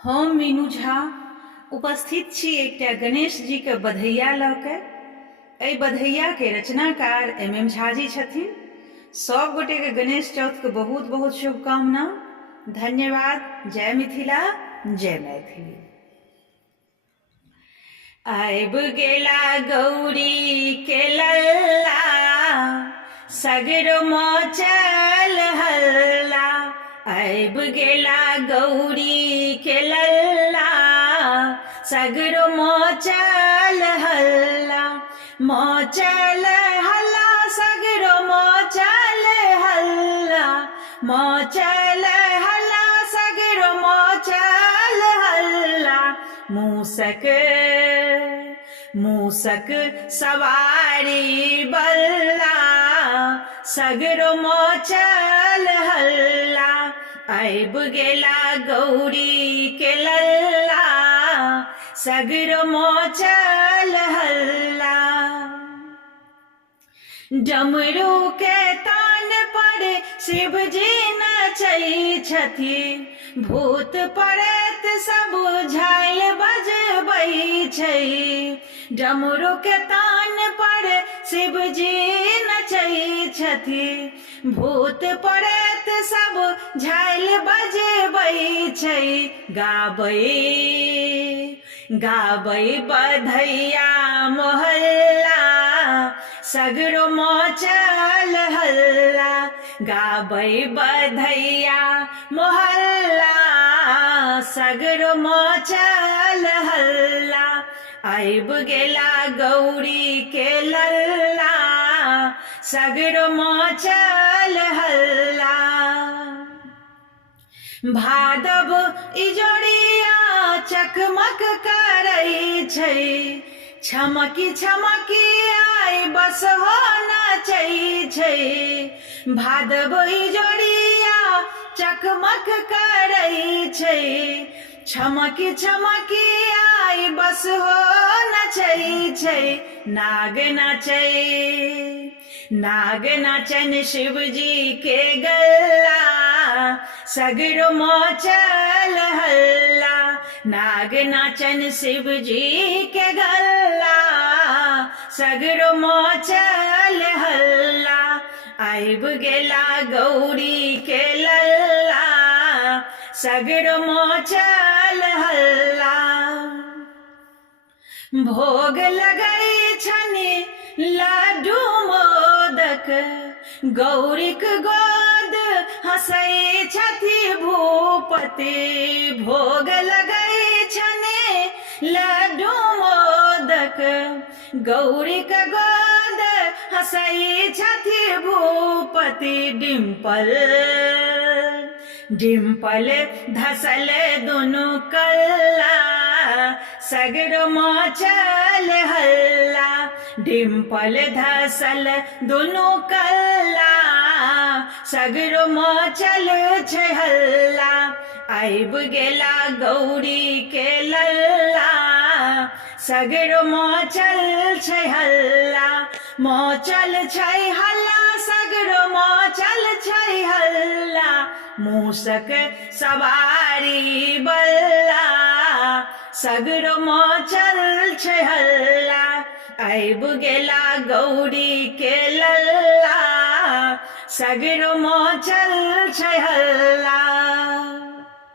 हम मीनू झा उपस्थित छी एकटा गणेश जी के बधैया लऽ के। एहि बधैया के रचनाकार MM झा जी छथिन। सब गोटे के गणेश चौथ के बहुत बहुत शुभकामना। धन्यवाद। जय मिथिला, जय मैथिली। आइब गेला गौरी के लल्ला, सगरो मचल हल्ला। आइब गेला गौरी के लल्ला, सगरो मचल हल्ला। मचल हल्ला सगरो मचल हल्ला, मचल हल्ला सगरो मचल हल्ला। मूसक सवारी बल्ला, सगरो मचल हल्ला। आइब गेला गौरी के लल्ला, सगरो मचल हल्ला। डमरू के तान पर शिवजी नचै छथिन, भूत प्रेत सब झाइल बजबै छै। डमरू के तान पर शिवजी नचै छथिन, भूत प्रेत सब झाइल बजबै छै। गाबै बधैया मोहल्ला, सगरो मचल हल्ला। गाबै बधैया मोहल्ला, सगरो मचल हल्ला। आइब गेला गौरी के लल्ला, सगरो मचल हल्ला। भादव इजोरिया चकमक करै छै, छमकी छमकी आई बस हो नाचै छै। भादव इजोरिया चकमक करै छै, छमकी छमकी आई बस हो नचै छै। नाग नाचन शिवजी के गल्ला, सगरो मचल हल्ला। नाग नाचन शिवजी के गल्ला, सगरो मचल हल्ला। आइब गेला गौरी के लल्ला, सगरो मचल हल्ला। भोग लगै छनि लाडू मोदक, गौरीक गोद हंसै छथि भूपति। भोग लगै छनि लाडू मोदक, गौरीक गोद हंसै छथि भूपति। डिम्पल धसल दुनु कल्ला, सगरो मचल हल्ला। डिम्पल धसल दुनु कल्ला, सगरो मचल छै हल्ला। आइब गेला गौरी के लल्ला, सगरो मचल छै हल्ला। मचल छै हल्ला सगरो मचल छै हल्ला। मूसक सवारी बल्ला, सगरो मचल छै हल्ला। आइब गेला गौरी के लल्ला, सगरो मचल छै हल्ला।